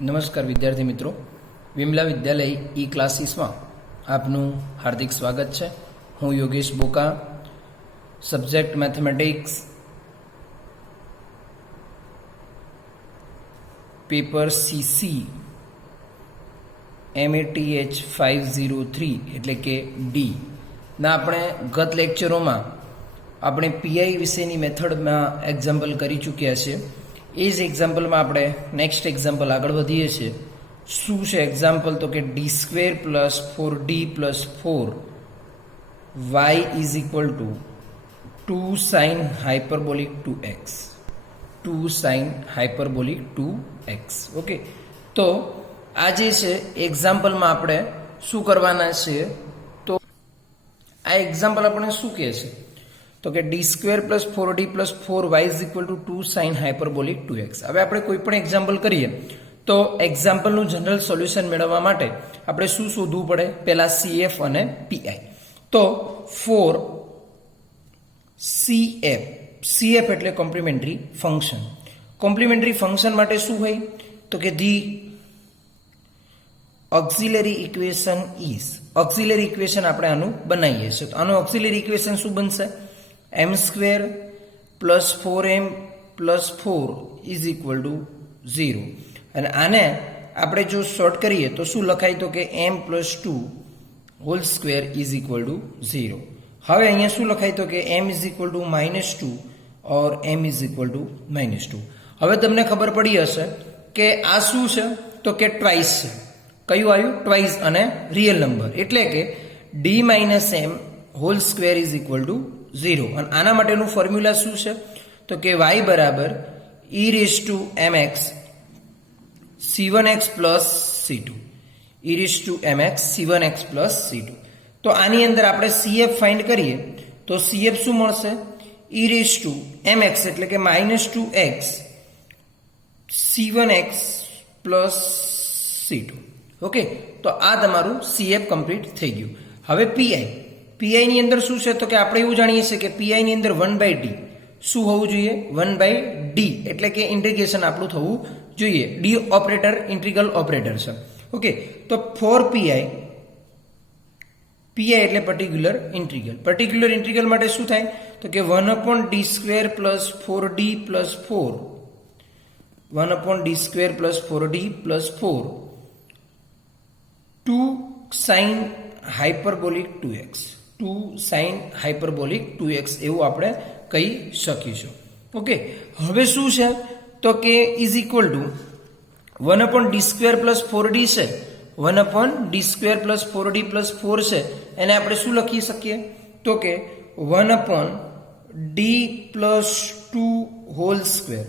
નમસ્કાર વિદ્યાર્થી મિત્રો, વિમલા વિદ્યાલય ઈ ક્લાસીસમાં આપનું હાર્દિક સ્વાગત છે. હું Yogesh Boka, subject mathematics, paper CC METH 503 એટલે કે ડી ના આપણે ગત લેક્ચરોમાં આપણે પીઆઈ વિશેની મેથડમાં એક્ઝામ્પલ કરી ચૂક્યા છીએ. એ જ એક્ઝામ્પલમાં આપણે નેક્સ્ટ એક્ઝામ્પલ આગળ વધીએ છીએ. શું છે એક્ઝામ્પલ? તો કે d² + 4d + 4y = 2 sin hyperbolic 2x. 2 sin hyperbolic 2x. Okay, તો આ જે છે એક્ઝામ્પલમાં આપણે શું કરવાના છે? તો આ એક્ઝામ્પલ આપણે શું કહે છે? તો કે d² + 4d + 4y = 2 sin hyperbolic 2x. હવે આપણે કોઈ પણ એક્ઝામ્પલ કરીએ તો એક્ઝામ્પલનું જનરલ સોલ્યુશન મેળવવા માટે આપણે શું શોધવું પડે? પહેલા CF અને PI. તો 4CF એટલે કોમ્પ્લિમેન્ટરી ફંક્શન. કોમ્પ્લિમેન્ટરી ફંક્શન માટે શું હોય? તો કે the auxiliary equation is. Auxiliary equation આપણે આનું બનાવીએ છીએ. તો આનું ઓક્સિલરી ઇક્વેશન શું બનશે? m² + 4m + 4 = 0. અને આને આપણે જો શોર્ટ કરીએ તો શું લખાય? તો કે m + 2 હોલ સ્ક્વેર = 0. હવે અહીંયા શું લખાય? તો કે m = -2 ઓર m = -2. હવે તમને ખબર પડી હશે કે આ શું છે? તો કે ટ્વાઇસ છે. કયું આવ્યું? ટ્વાઇસ અને રિયલ નંબર એટલે કે d - m હોલ સ્ક્વેર = 0. અને આના માટેનું ફોર્મ્યુલા શું છે? તો કે y = emx c1x + c2. emx c1x + c2. તો આની અંદર આપણે CF ફાઇન્ડ કરીએ તો CF શું મળશે? emx એટલે કે -2x c1x + c2. ઓકે, તો આ તમારું CF કમ્પ્લીટ થઈ ગયું. હવે PI ની અંદર શું છે? તો કે આપણે એવું જાણીએ છીએ કે PI ની અંદર 1/d શું હોવું જોઈએ? 1/d એટલે કે ઇન્ટિગ્રેશન આપણું થવું જોઈએ. ડી ઓપરેટર ઇન્ટિગ્રલ ઓપરેટર છે. ઓકે, તો ફોર PI એટલે પર્ટિક્યુલર ઇન્ટિગ્રલ. પર્ટિક્યુલર ઇન્ટિગ્રલ માટે શું થાય? તો કે 1/d² + 4d + 4 1/d² + 4d + 4 2 sin hyperbolic 2x. 2 sin hyperbolic 2x એવું આપણે કહી શકીશું. ઓકે, હવે શું છે? તો કે = 1/d² + 4d છે. 1/d² + 4d + 4 છે. એને આપણે શું લખી શકીએ? તો કે 1/d + 2 whole square.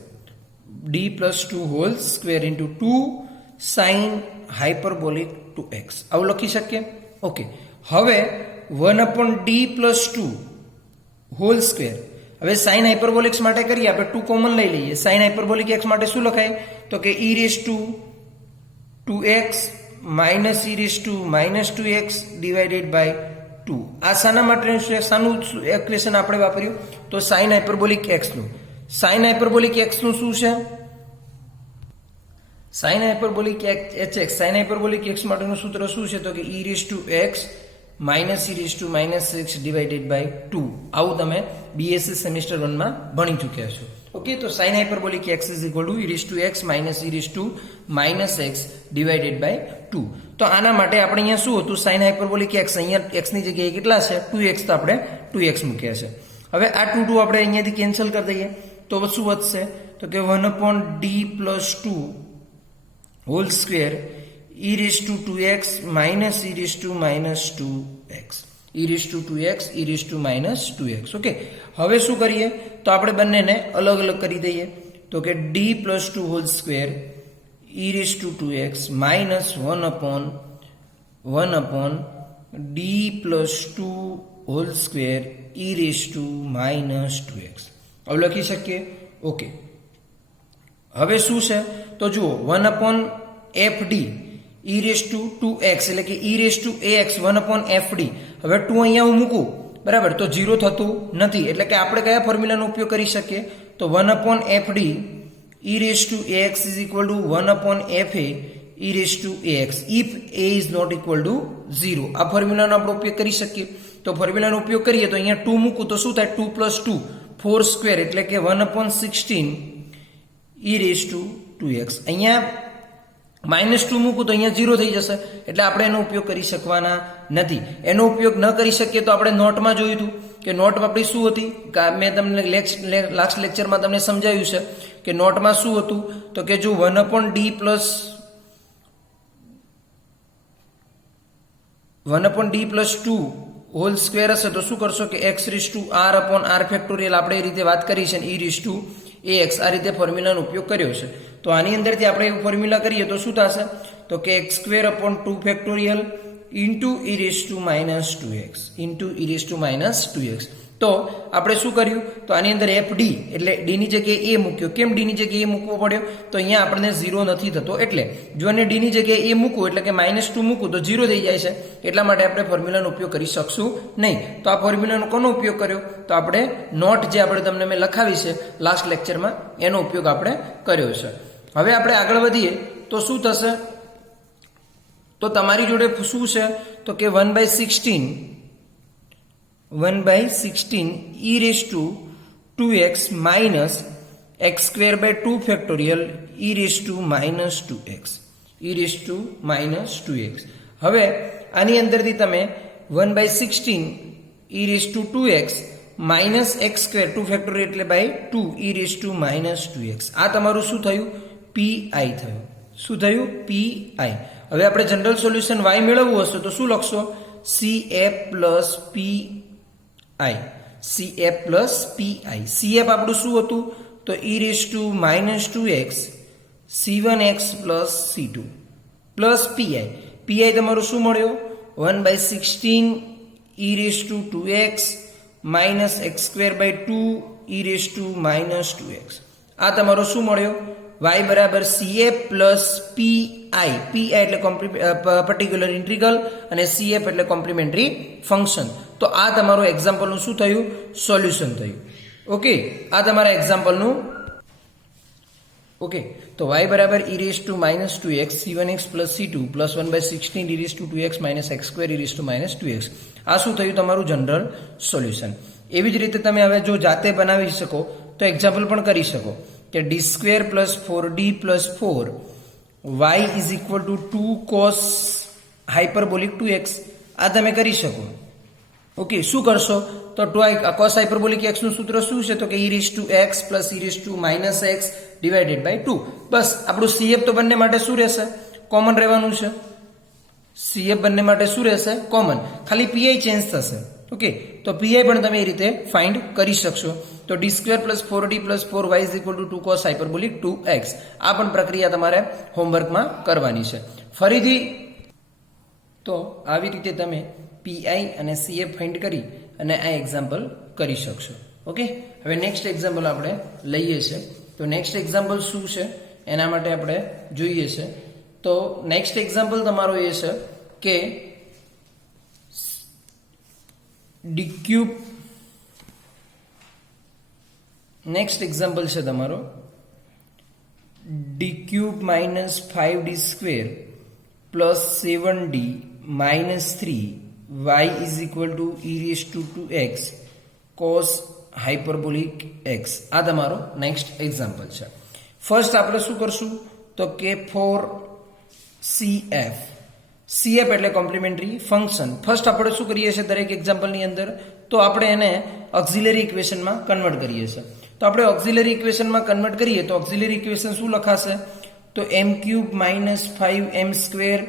d + 2 whole square * 2 sin hyperbolic 2x. આવું લખી શકીએ. ઓકે, હવે 1/d + 2 હોલ સ્ક્વેર. હવે સાઇન હાઇપરબોલિક્સ માટે કરીએ આપણે 2 કોમન લઈ લઈએ. સાઇન હાઇપરબોલિક x માટે શું લખાય? તો કે e2x - -2x / 2. આ શાના માટે શાનું ઇક્વેશન આપણે વાપર્યું? તો સાઇન હાઇપરબોલિક x નું. સાઇન હાઇપરબોલિક x નું શું છે? Sine hyperbolic hx. Sine hyperbolic x માટેનું સૂત્ર શું છે? તો કે e(x - (x) / 2. આવું તમે BSc સેમેસ્ટર 1 માં ભણી ચૂક્યા છો. ઓકે, તો sin hyperbolic x = e(x - (x) / 2. તો આના માટે આપણે અહીંયા શું હતું? sin hyperbolic x. અહીંયા x ની જગ્યાએ કેટલા છે? 2x. તો આપણે 2x મૂક્યા છે. હવે આ 2 આપણે અહીંયાથી કેન્સલ કરી દઈએ તો શું વધશે? તો કે 1/d + 2 whole square e2x - -2x. Okay, હવે શું કરીએ? તો આપણે બંનેને અલગ અલગ કરી દઈએ. તો કે d + 2 whole square e2x - 1/d + 2 whole square e -2x. આવું લખી શકીએ. ઓકે, હવે શું છે? તો જુઓ 1/fd e2x એટલે કે e(ax) 1/fd. હવે 2 અહીંયા હું મૂકું, બરાબર, તો 0 થતું નથી. એટલે કે આપણે કયા ફોર્મ્યુલાનો ઉપયોગ કરી શકીએ? તો 1/fd e raised to ax is equal to 1 upon fa e raised to ax if a is not equal to 0. આ ફોર્મ્યુલાનો આપણે ઉપયોગ કરી શકીએ. તો ફોર્મ્યુલાનો ઉપયોગ કરીએ તો અહીંયા 2 મૂકું તો શું થાય? 2 plus 2 4 સ્ક્વેર એટલે કે 1 upon 16 e raised to 2x. અહીંયા -2 મૂકું તો અહીંયા 0 થઈ જશે એટલે આપણે એનો ઉપયોગ કરી શકવાના નથી. એનો ઉપયોગ ન કરી શકીએ તો આપણે નોટમાં જોયું હતું કે નોટ આપણી શું હતી? મેં તમને લાસ્ટ લેક્ચરમાં તમને સમજાવ્યું છે કે નોટમાં શું હતું તો કે જો 1 upon d plus 2 whole square હશે તો શું કરશો કે x raised to r upon r factorial આપણે એ રીતે વાત કરી છે e raised to ax આ રીતે ફોર્મ્યુલાનો ઉપયોગ કર્યો છે. તો આની અંદરથી આપણે એવું ફોર્મ્યુલા કરીએ તો શું થશે તો કે x square upon 2 factorial into e raised to -2x તો આપણે શું કર્યું તો આની અંદર fd એટલે d ની જગ્યાએ a મૂક્યો. કેમ d ની જગ્યાએ a મૂકવો પડ્યો? તો અહીંયા આપણને 0 નથી થતો એટલે જો એને d ની જગ્યાએ a મૂકવું એટલે કે -2 મૂકું તો 0 થઈ જાય છે એટલા માટે આપણે ફોર્મ્યુલાનો ઉપયોગ કરી શકશું નહીં. તો આ ફોર્મ્યુલાનો કોનો ઉપયોગ કર્યો? તો આપણે નોટ જે આપણે તમને મેં લખાવી છે લાસ્ટ લેક્ચરમાં એનો ઉપયોગ આપણે કર્યો છે. હવે આપણે આગળ વધીએ તો શું થશે? તો તમારી જોડે શું છે તો કે 1/16 e raised to 2x minus x square by 2 factorial e raised to -2x. હવે આની અંદરથી તમે 1/16 e raised to 2x minus x square 2 factorial એટલે by 2 e raised to -2x આ તમારું શું થયું? pi થયું. શું થયું? pi. હવે આપણે જનરલ સોલ્યુશન y મેળવવું હશે તો શું લખશો? cf plus pi. cf આપણું શું હતું તો e raised to -2x c1x plus c2 plus pi. તમારું શું મળ્યો? 1/16 e raised to 2x minus x square by 2 e raised to -2x આ તમારો શું મળ્યો? y બરાબર cf plus pi. pi એટલે પર્ટિક્યુલર ઇન્ટિગ્રલ અને cf એટલે કોમ્પ્લિમેન્ટરી ફંક્શન. તો આ તમારું એક્ઝામ્પલનું શું થયું? સોલ્યુશન થયું. ઓકે, આ તમારા એક્ઝામ્પલનું. ઓકે, તો y બરાબર e raised to -2x c1x plus c2 plus 1/16 e raised to 2x minus x square e raised to -2x આ શું થયું? તમારું જનરલ સોલ્યુશન. એવી જ રીતે તમે હવે જો જાતે બનાવી શકો તો એક્ઝામ્પલ પણ કરી શકો કે d square plus 4d plus 4 y is equal to 2 cos hyperbolic 2x આ તમે કરી શકો. ઓકે, શું કરશો તો cos hyperbolic x નું સૂત્ર શું છે તો કે e raised to x plus e raised to -x divided by 2. બસ આપણું cf તો બંને માટે શું રહેશે? કોમન રહેવાનું છે. cf બંને માટે શું રહેશે? કોમન. ખાલી pi ચેન્જ થશે. ઓકે, તો pi પણ તમે એ રીતે ફાઇન્ડ કરી શકશો. તો d square plus 4d plus 4y is equal to 2 cos hyperbolic 2x આ પણ પ્રક્રિયા તમારે હોમવર્કમાં કરવાની છે. ફરીથી તો આવી રીતે તમે pi અને cf ફાઇન્ડ કરી અને આ એક્ઝામ્પલ કરી શકશો. ઓકે, હવે નેક્સ્ટ એક્ઝામ્પલ આપણે લઈએ છીએ. તો નેક્સ્ટ એક્ઝામ્પલ શું છે એના માટે આપણે જોઈએ છે. તો નેક્સ્ટ એક્ઝામ્પલ તમારો એ છે કે d cube. નેક્સ્ટ એક્ઝામ્પલ છે તમારો d cube minus 5d square plus 7d minus 3y is equal to e raised to 2x cos hyperbolic x આ તમારો નેક્સ્ટ એક્ઝામ્પલ છે. ફર્સ્ટ આપણે શું કરશું તો કે ફોર cf એટલે કોમ્પ્લિમેન્ટરી ફંક્શન. ફર્સ્ટ આપણે શું કરીએ છીએ દરેક એક્ઝામ્પલની અંદર તો આપણે એને ઓક્ઝિલરી ઇક્વેશનમાં કન્વર્ટ કરીએ છીએ. તો આપણે ઓક્ઝિલરી ઇક્વેશનમાં કન્વર્ટ કરીએ તો ઓક્ઝિલરી ઇક્વેશન શું લખાશે તો m³ minus 5m square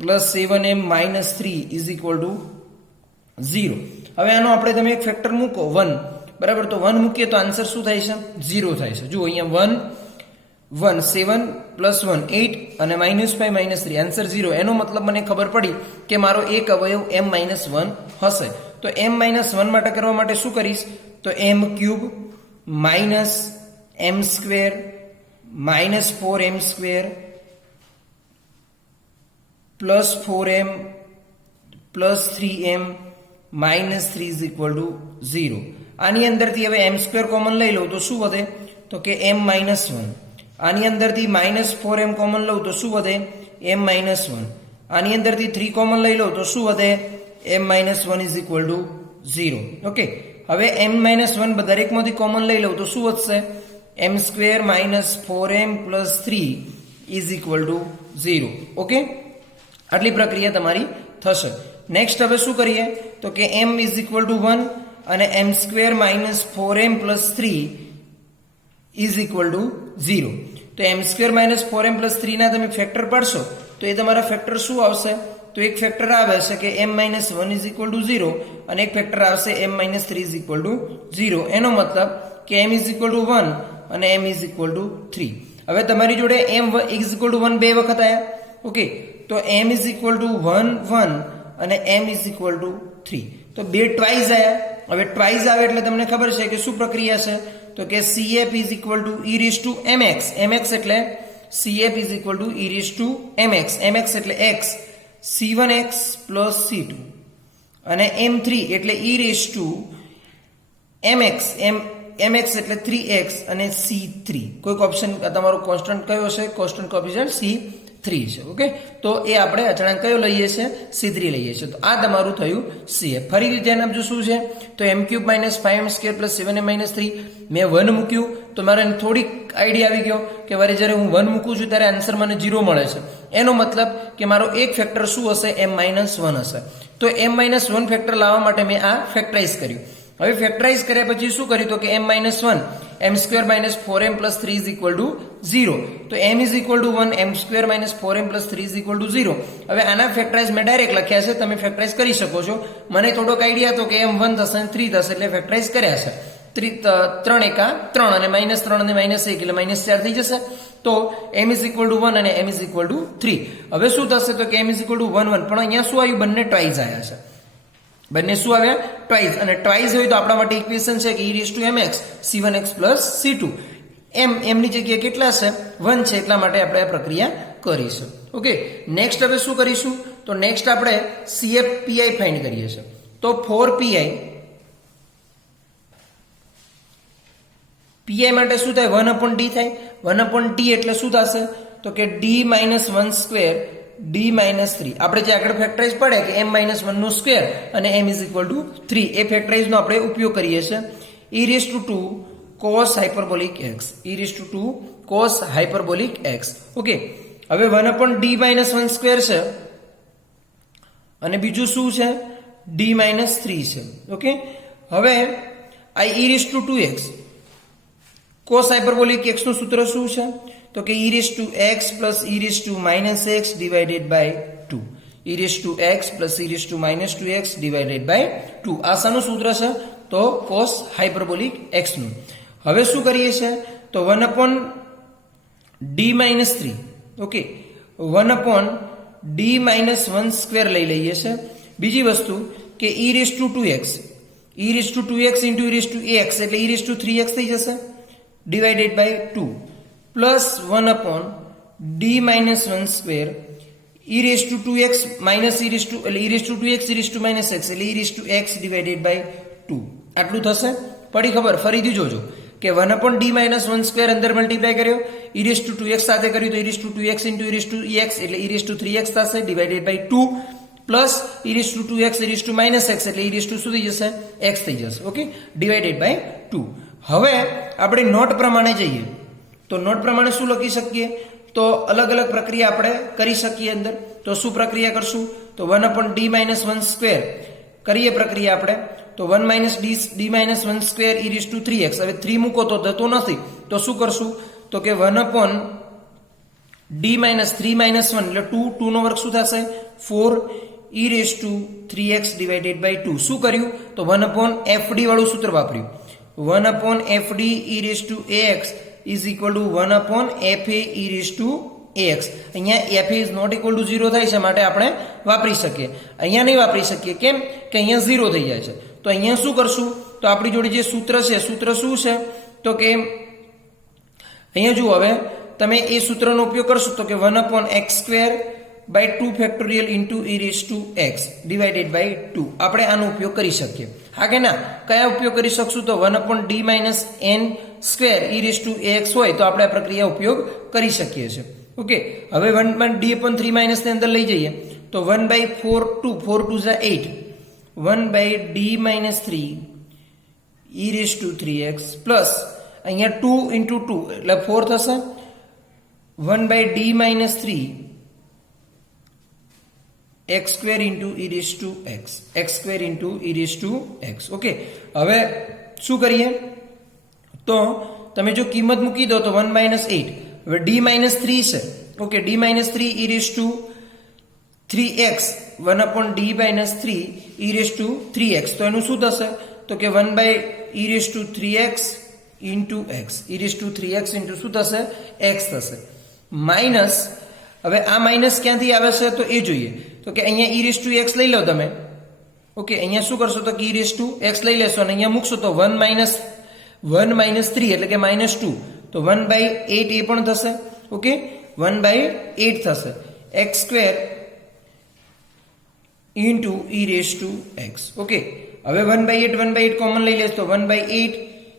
plus 7m minus 3 is equal to 0. હવે આનો આપણે તમે એક ફેક્ટર મૂકો 1 બરાબર. તો 1 મૂકીએ તો આન્સર શું થાય છે? 0 થાય છે. જુઓ અહીંયા 1 7 plus 1 8 અને -5 -3 આન્સર 0. એનો મતલબ મને ખબર પડી કે મારો એક અવયવ m-1 હશે. તો m-1 માટે કરવા માટે શું કરીશ તો m³ minus m square minus 4m square plus 4m plus 3m minus 3 is equal to 0. આની અંદરથી હવે m square કોમન લઈ લો તો શું વધે તો કે m-1. આની અંદરથી -4m કોમન લઉં તો શું વધે? m-1. આની અંદરથી 3 કોમન લઈ લઉં તો શું વધે? m-1 is equal to 0. Okay, હવે m-1 દરેકમાંથી કોમન લઈ લઉં તો શું વધશે? m² - 4m + 3 is equal to 0. Okay, આટલી પ્રક્રિયા તમારી થશે. નેક્સ્ટ હવે શું કરીએ તો કે m ઇઝ ઇક્વલ ટુ 1 અને m² - 4m + 3 is equal to 0. તો m² - 4m + 3 ના તમે ફેક્ટર પાડશો તો એ તમારા ફેક્ટર શું આવશે? તો એક ફેક્ટર આવે છે કે m-1 ઇઝ ઇક્વલ ટુ 0 અને એક ફેક્ટર આવશે m-3 ઇઝ ઇક્વલ ટુ 0. એનો મતલબ કે m ઇઝ ઇક્વલ ટુ 1 અને m ઇઝ ઇક્વલ ટુ 3. હવે તમારી જોડે m ઇઝ ઇક્વલ ટુ 1 બે વખત આવ્યા. ઓકે, તો m ઇઝ ઇક્વલ ટુ 1 1 અને m ઇઝ ઇક્વલ ટુ 3. તો બે ટ્વાઇસ આવ્યા. હવે ટ્વાઇસ આવે એટલે તમને ખબર છે કે શું પ્રક્રિયા છે? તો કે CF is equal to e mx. mx એટલે CF is equal to e mx. mx એટલે x, c1x પ્લસ c2 અને m3 એટલે e mx. mx એટલે 3x અને c3. કોઈક ઓપ્શન તમારો કોન્સ્ટન્ટ કયો છે? કોન્સ્ટન્ટ કોએફિશિયન્ટ c3 છે. ઓકે, તો એ આપણે અચળાંક કયો લઈએ છીએ? c3 લઈએ છીએ. તો આ તમારું થયું CF. ફરીથી ધ્યાન આપજો શું છે? તો m³ - 5m² + 7m - 3. મેં 1 મૂક્યું તો મારે થોડીક આઈડિયા આવી ગયો કે વારે જ્યારે હું 1 મૂકું છું ત્યારે આન્સર મને 0 મળે છે. એનો મતલબ કે મારો એક ફેક્ટર શું હશે? m-1 હશે. તો m-1 ફેક્ટર લાવવા માટે મેં આ ફેક્ટરાઇઝ કર્યું. હવે ફેક્ટરાઇઝ કર્યા પછી શું કર્યું? તો કે m-1 m² - 4m + 3 is equal to 0. તો m is equal to 1 m² - 4m + 3 is equal to 0. હવે આના ફેક્ટરાઇઝ મેં ડાયરેક્ટ લખ્યા છે, તમે ફેક્ટરાઇઝ કરી શકો છો. મને થોડોક આઈડિયા હતો કે m1 થશે અને 3 થશે એટલે ફેક્ટરાઇઝ કર્યા છે. 3 એકા 3 અને -3 અને -1 એટલે -4 થઈ જશે. તો m ઇઝ ઇક્વલ ટુ 1 અને m ઇઝ ઇક્વલ ટુ 3. હવે શું થશે? તો કે m ઇઝ ઇક્વલ ટુ 1 1. પણ અહીંયા શું આવ્યું? બંને ટ્વાઇસ આવ્યા છે. બંને શું આવ્યા? ટ્વાઇસ. અને ટ્વાઇસ હોય તો આપણા માટે ઇક્વેશન છે કે e mx c1x plus c2. m ની જગ્યાએ કેટલા છે? 1 છે. એટલા માટે આપણે આ પ્રક્રિયા કરીશું. ઓકે, નેક્સ્ટ હવે શું કરીશું? તો નેક્સ્ટ આપણે CF pi ફાઇન્ડ કરીએ છીએ. તો 4pi માટે શું થાય? 1/d થાય. 1/d એટલે શું થશે? તો કે d - 1² d - 3. આપણે જે આગળ ફેક્ટરાઇઝ પડે કે m-1 નો સ્ક્વેર અને m ઇઝ ઇક્વલ ટુ 3. એ ફેક્ટરાઇઝનો આપણે ઉપયોગ કરીએ છીએ. e2 cos hyperbolic x. e2 cos hyperbolic x. Okay, હવે 1/d - 1² છે અને બીજું શું છે? d - 3 છે. ઓકે, હવે આ e2x cos hyperbolic x નું સૂત્ર શું છે? તો કે e⁻x + e⁻x divided by 2. e⁻x + e⁻2x divided by 2. આ શાનું સૂત્ર છે? તો cos hyperbolic x નું. હવે શું કરીએ છીએ? તો 1/d - 3. ઓકે, 1/d - 1² લઈ લઈએ છીએ. બીજી વસ્તુ કે e2x e2x એટલે e3x થઈ જશે divided by 2 plus 1/d - 1² e2x - એટલે e2x e−x એટલે e⁻x ડિવાઇડેડ બાય 2. આટલું થશે. પડી ખબર? ફરીથી જોજો કે 1/d - 1² અંદર મલ્ટીપ્લાય કર્યો, e2x સાથે કર્યું તો e2x * ex એટલે e3x થશે divided by 2 plus e2x e−x એટલે e શું થઈ જશે? x થઈ જશે. Okay, divided by 2. હવે આપણે નોટ પ્રમાણે જઈએ તો નોટ પ્રમાણે શું લખી શકીએ? તો અલગ અલગ પ્રક્રિયા આપણે કરી શકીએ અંદર. તો શું પ્રક્રિયા કરશું? તો 1/d - 1² કરીએ પ્રક્રિયા આપણે. તો 1 - d - 1² e3x. હવે 3 મૂકો તો થતો નથી. તો શું કરશું? તો કે 1/d - 3 - 1 એટલે 2 નો વર્ગ શું થશે? 4 e3x ડિવાઇડેડ બાય 2. શું કર્યું? તો 1/fd વાળું સૂત્ર વાપર્યું. 1/fd e⁻x is equal to 1/fa e⁻x. અહીંયા fa is not equal to 0 થાય છે માટે આપણે વાપરી શકીએ. અહીંયા નહીં વાપરી શકીએ. કેમ? કે અહીંયા 0 થઈ જાય છે. તો અહીંયા શું કરશું? તો આપણી જોડે જે સૂત્ર છે, સૂત્ર શું છે? તો કે અહીંયા જુઓ, હવે તમે એ સૂત્રનો ઉપયોગ કરશો તો કે 1/x² by 2 factorial into e⁻x divided by 2. આપણે આનો ઉપયોગ કરી શકીએ. હા કે ના? કયા ઉપયોગ કરી શકશું? તો 1/d - n square e raise to x હોય તો આપણે આ પ્રક્રિયા ઉપયોગ કરી શકીએ છીએ. ઓકે, હવે 1/d/3 માઇનસ ને અંદર લઈ જઈએ તો 1/4 4 2 Jha 8 1/d-3 e raise to 3x plus અહીંયા 2 into 2 એટલે 4 થશે 1/d-3 x square into e raised to x square into e raised to x. Okay, હવે શું કરીએ તો તમે જો કિંમત મૂકી દો તો 1 - 8 હવે d-3 છે. Okay, d-3 e raised to 3x 1/d-3 e raised to 3x તો એનું શું થશે તો કે 1/e raised to 3x into x e raised to 3x into શું થશે x થશે માઇનસ. હવે આ માઇનસ ક્યાંથી આવે છે તો એ જોઈએ તો કે અહીંયા e raised to x લઈ લો તમે. ઓકે, અહીંયા શું કરશો તો કે e raised to x લઈ લેશો અને અહીંયા મૂકશો તો 1 - 3 એટલે કે -2 તો 1/8 એ પણ થશે. ઓકે, 1/8 થશે x square into e raised to x. Okay, હવે 1/8 કોમન લઈ લેશો તો 1/8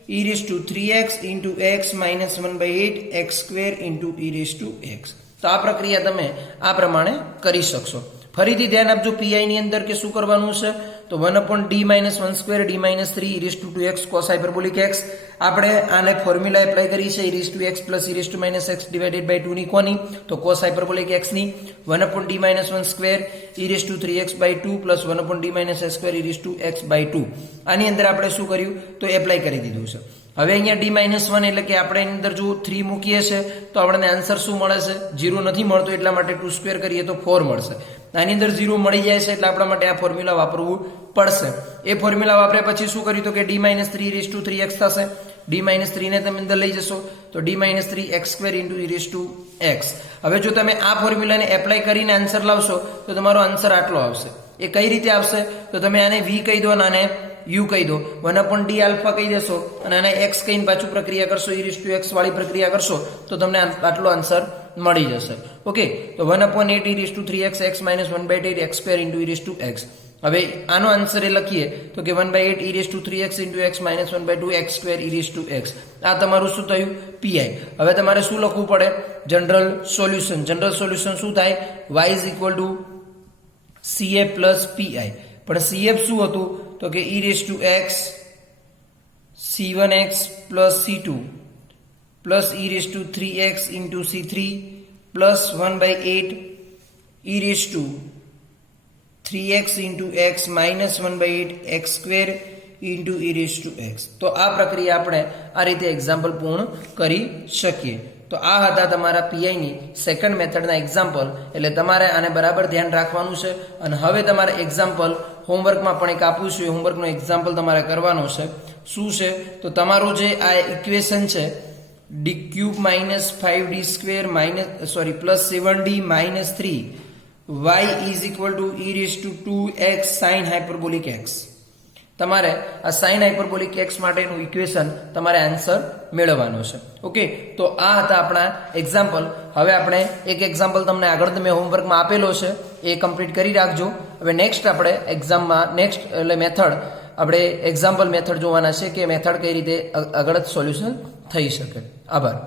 e raised to 3x into x minus 1/8 x square into e raised to x. તો આ પ્રક્રિયા તમે આ પ્રમાણે કરી શકશો. ફરીથી ધ્યાન આપજો પીઆઈ ની અંદર કે શું કરવાનું છે તો 1/d-1² d-3 e raised to 2x cos hyperbolic x. આપણે આને ફોર્મ્યુલા એપ્લાય કરી છે e raised to x plus e raised to -x divided by 2 ની કોની તો cos hyperbolic x ની 1/d-1² e raised to 3x by 2 plus 1/d-s² e raised to x by 2. આની અંદર આપણે શું કર્યું તો એપ્લાય કરી દીધું છે. હવે અહીંયા d-1 એટલે કે આપણે એની અંદર જો 3 મૂકીએ છે તો આપણને આન્સર શું મળે છે 0 નથી મળતો એટલા માટે 2² કરીએ તો 4 મળશે. આની અંદર 0 મળી જાય છે એટલે આપણા માટે આ ફોર્મ્યુલા વાપરવું પડશે. એ ફોર્મ્યુલા વાપર્યા પછી શું કર્યું તો કે d-3 e raised to 3x થશે. d-3 ને તમે અંદર લઈ જશો તો d-3 x² into e raised to x. હવે જો તમે આ ફોર્મ્યુલાને એપ્લાય કરીને આન્સર લાવશો તો તમારો આન્સર આટલો આવશે. એ કઈ રીતે આવશે તો તમે આને v કહી દો અને આને u કહી દો 1/d આલ્ફા કહી દેશો અને આને x કહીને પાછું પ્રક્રિયા કરશો e raised to x વાળી પ્રક્રિયા કરશો તો તમને આટલો આન્સર મળી જશે. ઓકે, તો 1/8 e raised to 3x x minus 1/8 x square into e raised to x. હવે આનો આન્સર એ લખીએ તો કે 1/8 e raised to 3x into x minus 1/2 x square e raised to x. આ તમારું શું થયું પીઆઈ. હવે તમારે શું લખવું પડે જનરલ સોલ્યુશન. જનરલ સોલ્યુશન શું થાય y is equal to CF plus PI. પણ CF શું હતું તો કે e raised to x c1x plus c2 plus e raised to 3x into c3 plus 1/8 e raised to 3x into x minus 1/8 x square into e raised to x. તો આ પ્રક્રિયા આપણે આ રીતે એક્ઝામ્પલ પૂર્ણ કરી શકીએ. તો આ હતા તમારા પીઆઈની સેકન્ડ મેથડના એક્ઝામ્પલ. એટલે તમારે આને બરાબર ધ્યાન રાખવાનું છે. અને હવે તમારે એક્ઝામ્પલ હોમવર્કમાં પણ એક આપવું છે. હોમવર્કનો એક્ઝામ્પલ તમારે કરવાનો છે. શું છે તો તમારું જે આ ઇક્વેશન છે d³ minus 5d² plus 7d minus 3 y is equal to e raised to 2x sin hyperbolic x. તમારે આ sin hyperbolic x માટેનું ઇક્વેશન તમારે આન્સર મેળવવાનો છે. ઓકે, તો આ હતા આપણા એક્ઝામ્પલ. હવે આપણે એક એક્ઝામ્પલ તમને આગળ મેં હોમવર્કમાં આપેલો છે એ કમ્પ્લીટ કરી રાખજો. હવે નેક્સ્ટ આપણે એક્ઝામમાં એટલે મેથડ આપણે એક્ઝામ્પલ મેથડ જોવાના છે કે મેથડ કઈ રીતે આગળ સોલ્યુશન થઈ શકે. આભાર.